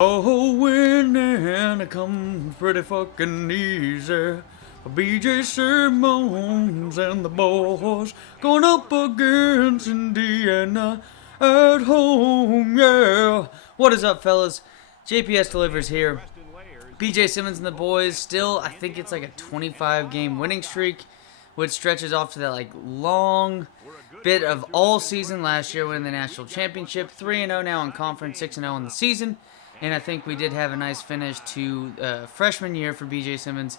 Oh, winning comes pretty fucking easy. BJ Simmons and the boys going up against Indiana at home, yeah. What is up, fellas? JPS delivers here. BJ Simmons and the boys still, I think it's like a 25-game winning streak, which stretches off to that like long bit of all season last year winning the national championship. 3-0 now in conference, 6-0 in the season. And I think we did have a nice finish to freshman year for BJ Simmons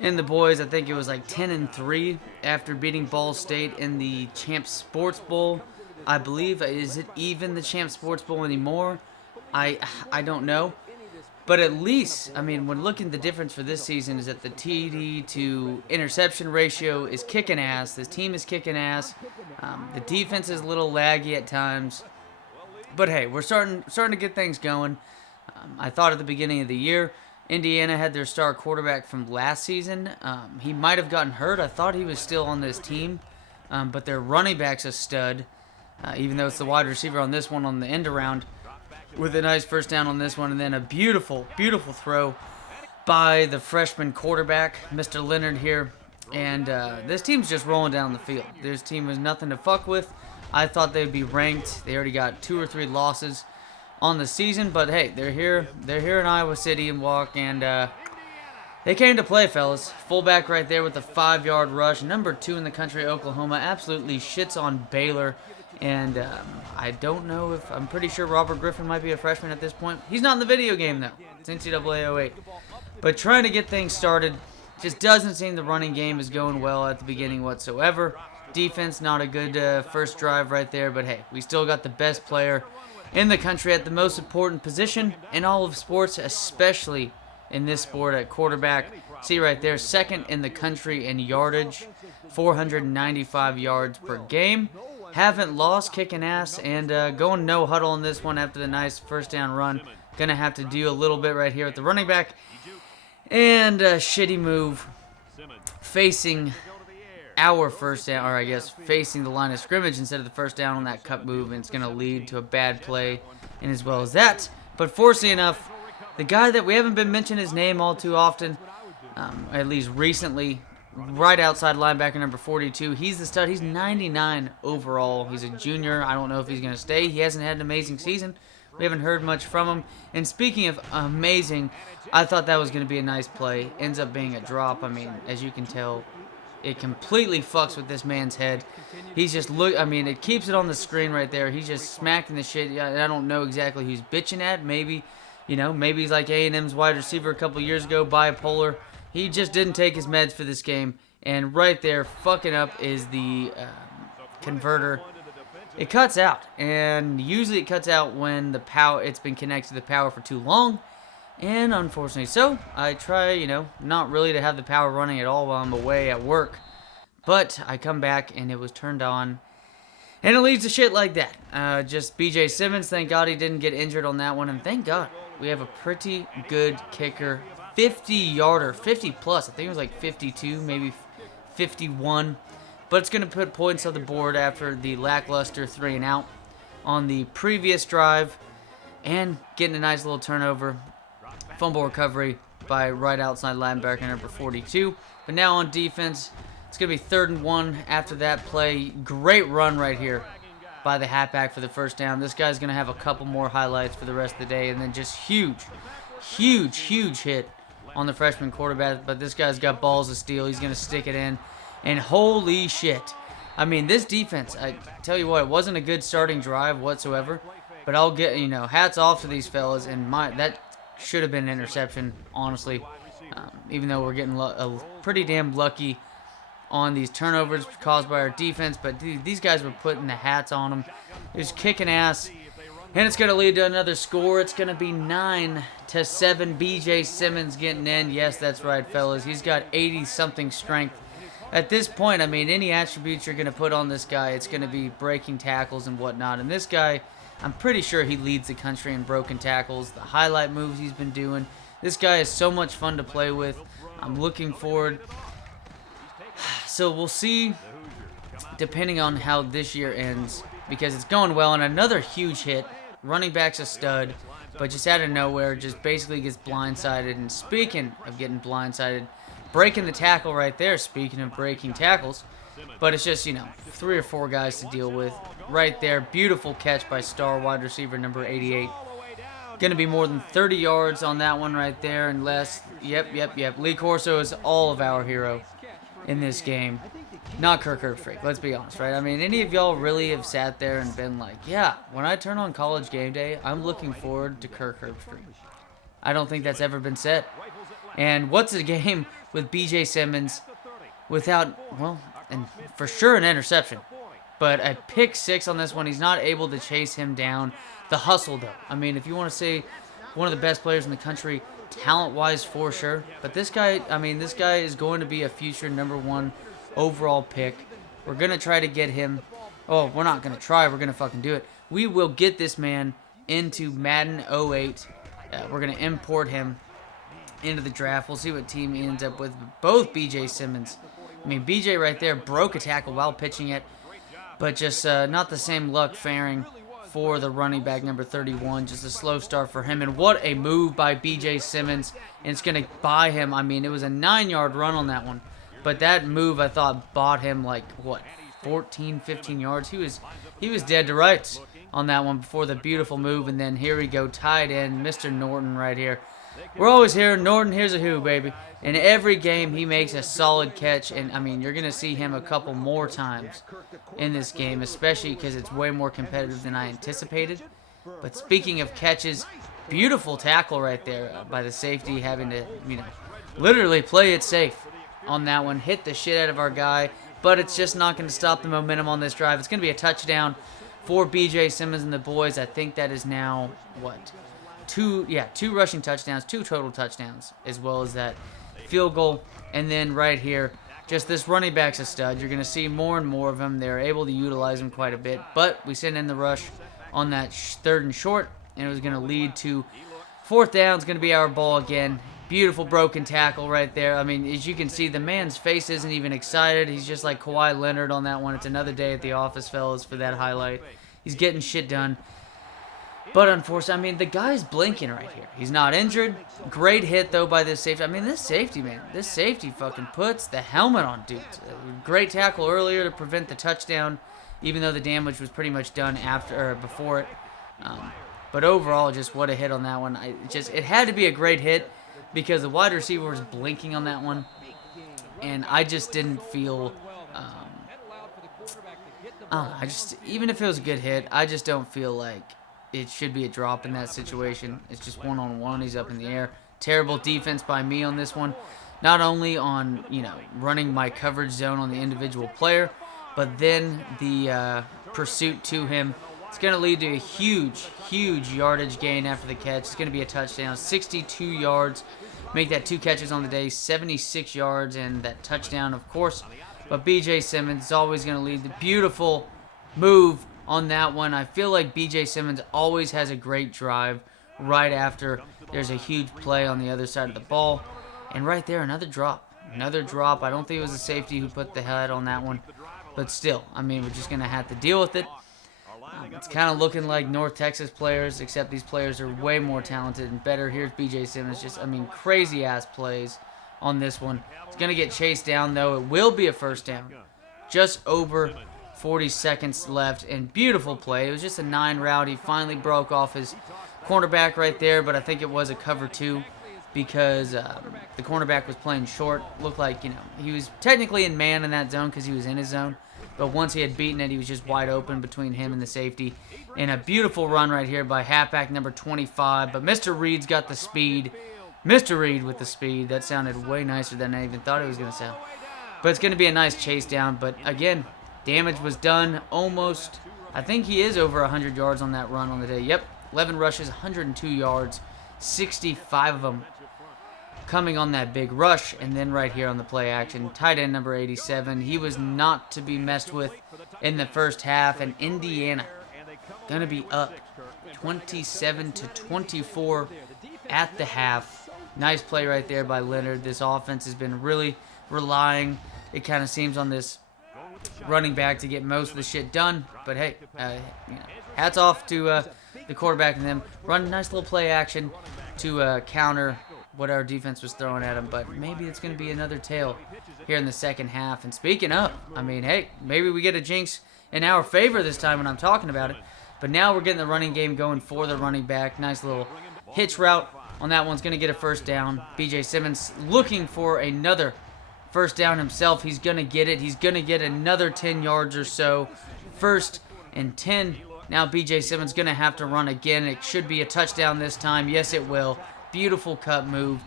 and the boys. I think it was like 10-3 after beating Ball State in the Champ Sports Bowl. I believe, is it even the Champ Sports Bowl anymore? I don't know. But at least, I mean, when looking at the difference for this season is that the TD to interception ratio is kicking ass. This team is kicking ass. The defense is a little laggy at times. But hey, we're starting to get things going. I thought at the beginning of the year, Indiana had their star quarterback from last season. He might have gotten hurt. I thought he was still on this team. But their running back's a stud, even though it's the wide receiver on this one on the end around, with a nice first down on this one. And then a beautiful, beautiful throw by the freshman quarterback, Mr. Leonard here. And this team's just rolling down the field. This team was nothing to fuck with. I thought they'd be ranked. They already got 2 or 3 losses on the season, but hey, they're here. They're here in Iowa City and walk, and they came to play, fellas. Fullback right there with a 5-yard rush. Number 2 in the country, Oklahoma, absolutely shits on Baylor. And I don't know if, I'm pretty sure Robert Griffin might be a freshman at this point. He's not in the video game, though. It's NCAA 08. But trying to get things started, just doesn't seem the running game is going well at the beginning whatsoever. Defense, not a good first drive right there, but hey, we still got the best player in the country at the most important position in all of sports, especially in this sport at quarterback. See right there, second in the country in yardage, 495 yards per game. Haven't lost, kicking ass, and going no huddle in this one after the nice first down run. Gonna have to do a little bit right here at the running back. And a shitty move facing our first down, or I guess facing the line of scrimmage instead of the first down on that cut move, and it's going to lead to a bad play, and as well as that. But fortunately enough, the guy that we haven't been mentioning his name all too often, at least recently, right outside linebacker number 42, he's the stud. He's 99 overall. He's a junior. I don't know if he's going to stay. He hasn't had an amazing season. We haven't heard much from him. And speaking of amazing, I thought that was going to be a nice play. Ends up being a drop. I mean, as you can tell, it completely fucks with this man's head. He's just it keeps it on the screen right there. He's just smacking the shit. I don't know exactly who he's bitching at. Maybe he's like A&M's wide receiver a couple years ago, bipolar. He just didn't take his meds for this game. And right there, fucking up is the converter. It cuts out. And usually it cuts out when it's been connected to the power for too long. And unfortunately so, I try, not really to have the power running at all while I'm away at work. But I come back and it was turned on. And it leads to shit like that. Just BJ Simmons, thank God he didn't get injured on that one. And thank God we have a pretty good kicker. 50-yarder, 50 plus. I think it was like 52, maybe 51. But it's going to put points on the board after the lackluster 3-and-out on the previous drive. And getting a nice little turnover. Fumble recovery by right outside linebacker number 42. But now on defense, it's going to be 3rd and 1 after that play. Great run right here by the halfback for the first down. This guy's going to have a couple more highlights for the rest of the day. And then just huge hit on the freshman quarterback. But this guy's got balls of steel. He's going to stick it in. And holy shit. I mean, this defense, I tell you what, it wasn't a good starting drive whatsoever. But I'll get, hats off to these fellas. And that should have been an interception, honestly. Even though we're getting pretty damn lucky on these turnovers caused by our defense. But dude, these guys were putting the hats on them. It was kicking ass. And it's going to lead to another score. It's going to be 9-7. BJ Simmons getting in. Yes, that's right, fellas. He's got 80-something strength. At this point, I mean, any attributes you're going to put on this guy, it's going to be breaking tackles and whatnot. And this guy, I'm pretty sure he leads the country in broken tackles, the highlight moves he's been doing. This guy is so much fun to play with. I'm looking forward. So we'll see, depending on how this year ends, because it's going well. And another huge hit. Running back's a stud. but just out of nowhere, just basically gets blindsided. And speaking of getting blindsided, breaking the tackle right there, speaking of breaking tackles, but it's just, 3 or 4 guys to deal with right there. Beautiful catch by star wide receiver number 88. Going to be more than 30 yards on that one right there, unless, yep. Lee Corso is all of our hero in this game. Not Kirk Herbstreit, let's be honest, right? I mean, any of y'all really have sat there and been like, yeah, when I turn on College Game Day, I'm looking forward to Kirk Herbstreit. I don't think that's ever been said. And what's a game with B.J. Simmons without, and for sure an interception, but a pick 6 on this one. He's not able to chase him down. The hustle, though. I mean, if you want to say one of the best players in the country, talent-wise, for sure. But this guy is going to be a future number 1 overall pick. We're going to try to get him. Oh, we're not going to try. We're going to fucking do it. We will get this man into Madden 08. We're going to import him into the draft. We'll see what team he ends up with. Both B.J. Simmons. I mean, B.J. right there broke a tackle while pitching it, but just not the same luck faring for the running back number 31. Just a slow start for him. And what a move by B.J. Simmons. And it's going to buy him. I mean, it was a 9-yard run on that one. But that move, I thought, bought him 14, 15 yards. He was dead to rights on that one before the beautiful move. And then here we go, tied in, Mr. Norton right here. We're always hearing Norton, here's a who, baby. In every game, he makes a solid catch. And, I mean, you're going to see him a couple more times in this game, especially because it's way more competitive than I anticipated. But speaking of catches, beautiful tackle right there by the safety, having to, literally play it safe on that one. Hit the shit out of our guy, but it's just not going to stop the momentum on this drive. It's going to be a touchdown for B.J. Simmons and the boys. I think that is now, two rushing touchdowns, 2 total touchdowns, as well as that field goal. And then right here, just this running back's a stud. You're going to see more and more of him. They're able to utilize him quite a bit, but we sent in the rush on that 3rd and short, and it was going to lead to 4th down. It's going to be our ball again. Beautiful broken tackle right there. I mean, as you can see, the man's face isn't even excited. He's just like Kawhi Leonard on that one. It's another day at the office, fellas, for that highlight. He's getting shit done. But unfortunately, I mean, the guy's blinking right here. He's not injured. Great hit, though, by this safety. I mean, this safety fucking puts the helmet on dudes. Great tackle earlier to prevent the touchdown, even though the damage was pretty much done before it. But overall, just what a hit on that one. It had to be a great hit because the wide receiver was blinking on that one. And I just didn't feel... even if it was a good hit, I just don't feel like it should be a drop in that situation. It's just one-on-one. He's up in the air. Terrible defense by me on this one. Not only on, running my coverage zone on the individual player, but then the pursuit to him. It's going to lead to a huge, huge yardage gain after the catch. It's going to be a touchdown. 62 yards. Make that 2 catches on the day. 76 yards and that touchdown, of course. But B.J. Simmons is always going to lead the beautiful move on that one. I feel like B.J. Simmons always has a great drive right after there's a huge play on the other side of the ball. And right there, another drop. Another drop. I don't think it was a safety who put the head on that one. But still, I mean, we're just going to have to deal with it. It's kind of looking like North Texas players, except these players are way more talented and better. Here's B.J. Simmons. Crazy-ass plays on this one. It's going to get chased down, though. It will be a 1st down. Just over 40 seconds left, and beautiful play. It was just a 9 route. He finally broke off his cornerback right there, but I think it was a cover 2 because the cornerback was playing short. Looked like, he was technically in man in that zone because he was in his zone, but once he had beaten it, he was just wide open between him and the safety. And a beautiful run right here by halfback number 25, but Mr. Reed's got the speed. Mr. Reed with the speed. That sounded way nicer than I even thought it was going to sound. But it's going to be a nice chase down, but again, damage was done almost. I think he is over 100 yards on that run on the day. Yep, 11 rushes, 102 yards, 65 of them coming on that big rush. And then right here on the play action, tight end number 87. He was not to be messed with in the first half. And Indiana going to be up 27-24 at the half. Nice play right there by Leonard. This offense has been really relying, it kind of seems, on this running back to get most of the shit done. But hey, hats off to the quarterback and them run a nice little play action to counter what our defense was throwing at him. But maybe it's going to be another tail here in the second half. And speaking of, I mean, hey, maybe we get a jinx in our favor this time when I'm talking about it. But now we're getting the running game going for the running back. Nice little hitch route on that one's going to get a first down. B.J. Simmons looking for another first down himself. He's going to get it. He's going to get another 10 yards or so. 1st and 10. Now B.J. Simmons going to have to run again. It should be a touchdown this time. Yes, it will. Beautiful cut move.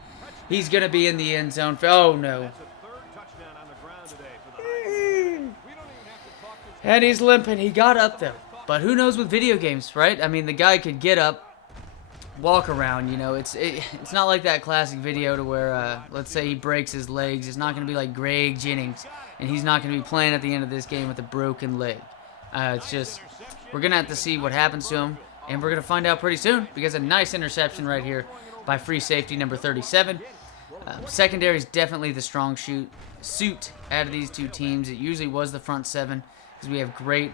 He's going to be in the end zone. Oh, no. And he's limping. He got up, though. But who knows with video games, right? I mean, the guy could get up, walk around, you know. It's not like that classic video to where, let's say he breaks his legs. It's not going to be like Greg Jennings, and he's not going to be playing at the end of this game with a broken leg. It's just, we're going to have to see what happens to him, and we're going to find out pretty soon because a nice interception right here by free safety number 37. Secondary is definitely the strong suit out of these two teams. It usually was the front seven because we have great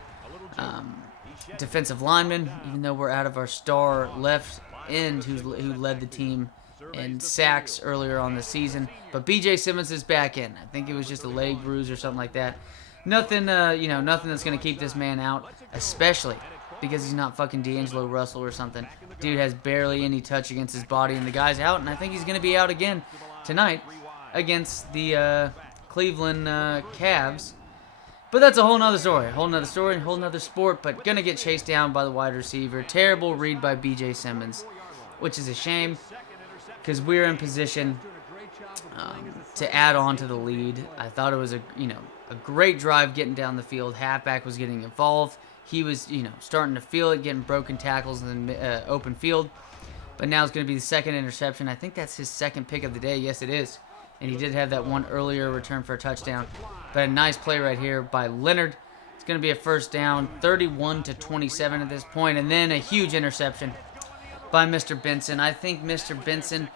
defensive linemen, even though we're out of our star left end who led the team in sacks earlier on the season. But B.J. Simmons is back in. I think it was just a leg bruise or something like that. Nothing, nothing that's going to keep this man out, especially because he's not fucking D'Angelo Russell or something. Dude has barely any touch against his body, and the guy's out, and I think he's going to be out again tonight against the Cleveland Cavs. But that's a whole nother story, whole nother sport, but going to get chased down by the wide receiver. Terrible read by B.J. Simmons, which is a shame because we're in position to add on to the lead. I thought it was a great drive getting down the field. Halfback was getting involved. He was, starting to feel it, getting broken tackles in the open field. But now it's going to be the second interception. I think that's his second pick of the day. Yes, it is. And he did have that one earlier return for a touchdown. But a nice play right here by Leonard. It's going to be a first down, 31-27 at this point. And then a huge interception by Mr. Benson. I think Mr. Benson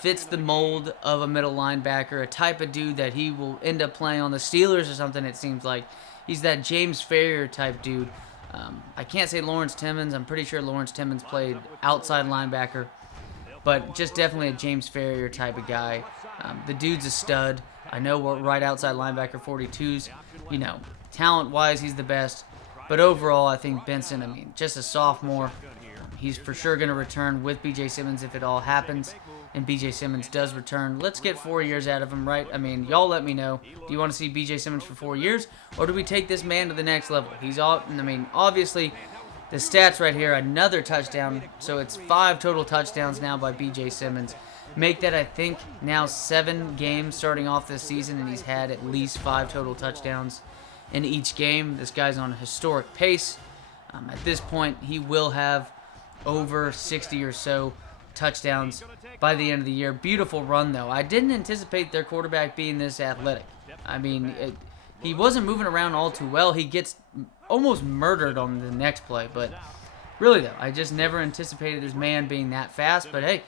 fits the mold of a middle linebacker, a type of dude that he will end up playing on the Steelers or something, it seems like. He's that James Farrior type dude. I can't say Lawrence Timmons. I'm pretty sure Lawrence Timmons played outside linebacker. But just definitely a James Farrior type of guy. The dude's a stud. I know we're right outside linebacker 42s. Talent-wise, he's the best. But overall, I think Benson, just a sophomore. He's for sure going to return with B.J. Simmons if it all happens. And B.J. Simmons does return. Let's get 4 years out of him, right? Y'all let me know. Do you want to see B.J. Simmons for 4 years? Or do we take this man to the next level? Obviously, the stats right here, another touchdown. So it's 5 total touchdowns now by B.J. Simmons. Make that, I think, now 7 games starting off this season, and he's had at least 5 total touchdowns in each game. This guy's on a historic pace. At this point, he will have over 60 or so touchdowns by the end of the year. Beautiful run, though. I didn't anticipate their quarterback being this athletic. He wasn't moving around all too well. He gets almost murdered on the next play, but really, though, I just never anticipated this man being that fast. But hey,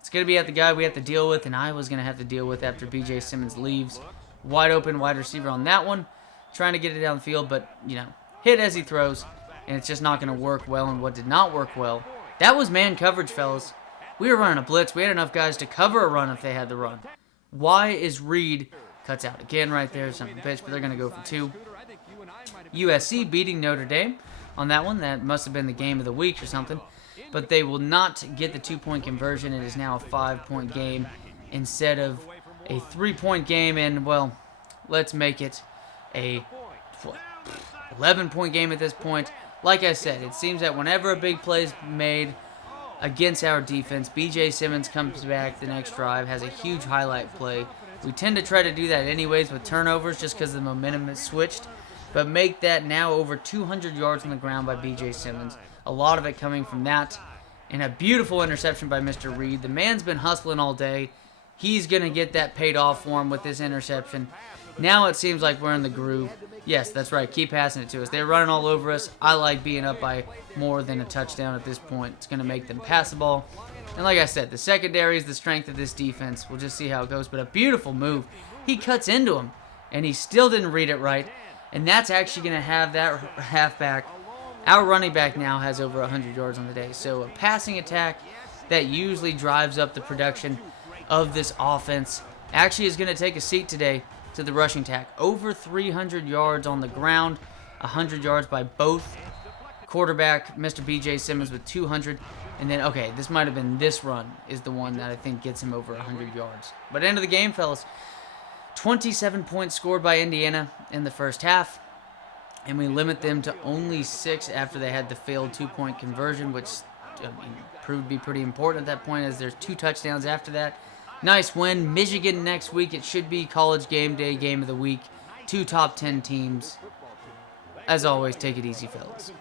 it's going to be at the guy we have to deal with, and Iowa's going to have to deal with after B.J. Simmons leaves. Wide open wide receiver on that one, trying to get it downfield, but, hit as he throws, and it's just not going to work well. And what did not work well, that was man coverage, fellas. We were running a blitz. We had enough guys to cover a run if they had the run. Why is Reed cuts out again right there? Son of a bitch, but they're going to go for 2. USC beating Notre Dame on that one. That must have been the game of the week or something. But they will not get the 2-point conversion. It is now a 5-point game instead of a 3-point game. And, well, let's make it a 11-point game at this point. Like I said, it seems that whenever a big play is made against our defense, B.J. Simmons comes back the next drive, has a huge highlight play. We tend to try to do that anyways with turnovers just because the momentum is switched. But make that now over 200 yards on the ground by B.J. Simmons. A lot of it coming from that. And a beautiful interception by Mr. Reed. The man's been hustling all day. He's going to get that paid off for him with this interception. Now it seems like we're in the groove. Yes, that's right. Keep passing it to us. They're running all over us. I like being up by more than a touchdown at this point. It's going to make them pass the ball. And like I said, the secondary is the strength of this defense. We'll just see how it goes. But a beautiful move. He cuts into him, and he still didn't read it right. And that's actually going to have that halfback Our running back now has over 100 yards on the day. So a passing attack that usually drives up the production of this offense actually is going to take a seat today to the rushing attack. Over 300 yards on the ground, 100 yards by both. Quarterback, Mr. B.J. Simmons with 200. And then, okay, this might have been this run is the one that I think gets him over 100 yards. But end of the game, fellas. 27 points scored by Indiana in the first half. And we limit them to only 6 after they had the failed 2-point conversion, which proved to be pretty important at that point, as there's 2 touchdowns after that. Nice win. Michigan next week. It should be college game day, game of the week. 2 top 10 teams. As always, take it easy, fellas.